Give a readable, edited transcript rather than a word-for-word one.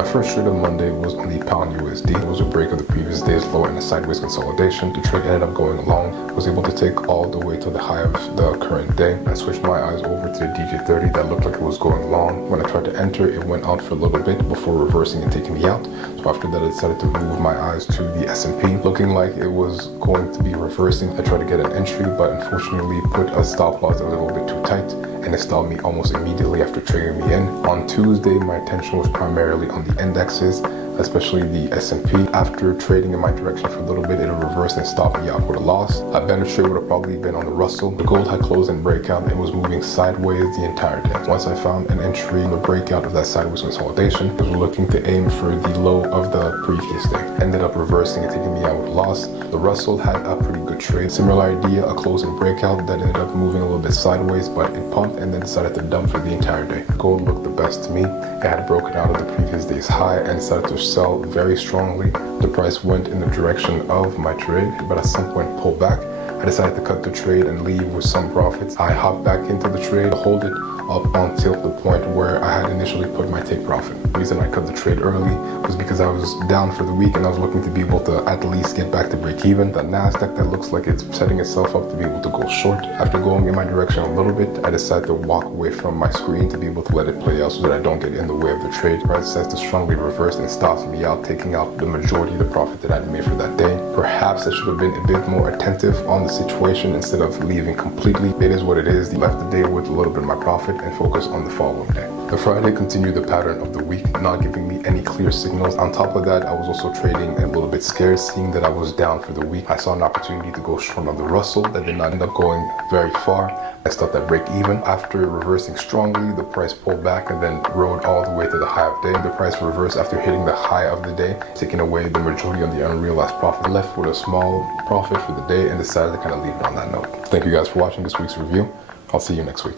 My first trade of Monday was on the pound USD. It was a break of the previous day's low and a sideways consolidation. The trade ended up going long. Was able to take all the way to the high of the current day. I switched my eyes over to the DJ30 that looked like it was going long. When I tried to enter, it went out for a little bit before reversing and taking me out. So after that, I decided to move my eyes to the S&P, looking like it was going to be reversing. I tried to get an entry, but unfortunately put a stop loss a little bit too tight, and it stopped me almost immediately after triggering me in. On Tuesday, my attention was primarily on the indexes, especially the S&P. After trading in my direction for a little bit, it reversed and stopped me out with a loss. A better trade would have probably been on the Russell. The gold had closed and breakout. It was moving sideways the entire day. Once I found an entry in the breakout of that sideways consolidation, I was looking to aim for the low of the previous day. Ended up reversing and taking me out with a loss. The Russell had a pretty good trade. Similar idea, a closing breakout that ended up moving a little bit sideways, but it pumped and then decided to dump for the entire day. Gold looked the best to me. It had broken out of the previous day's high and decided to sell very strongly. The price went in the direction of my trade, but at some point pulled back. I decided to cut the trade and leave with some profits. I hopped back into the trade, hold it up until the point where I had initially put my take profit. The reason I cut the trade early was because I was down for the week and I was looking to be able to at least get back to break even. The NASDAQ that looks like it's setting itself up to be able to go short. After going in my direction a little bit, I decided to walk away from my screen to be able to let it play out so that I don't get in the way of the trade. The price decides to strongly reverse and stops me out, taking out the majority of the profit that I'd made for that day. Perhaps I should have been a bit more attentive on the situation instead of leaving completely. It is what it is. I left the day with a little bit of my profit and focus on the following day. The Friday continued the pattern of the week, not giving me any clear signals. On top of that, I was also trading a little bit scared, seeing that I was down for the week. I saw an opportunity to go short on the Russell that did not end up going very far. I stopped at break even. After reversing strongly, the price pulled back and then rode all the way to the high of the day. The price reversed after hitting the high of the day, taking away the majority of the unrealized profit. I left with a small profit for the day and decided to kind of leave it on that note. Thank you guys for watching this week's review. I'll see you next week.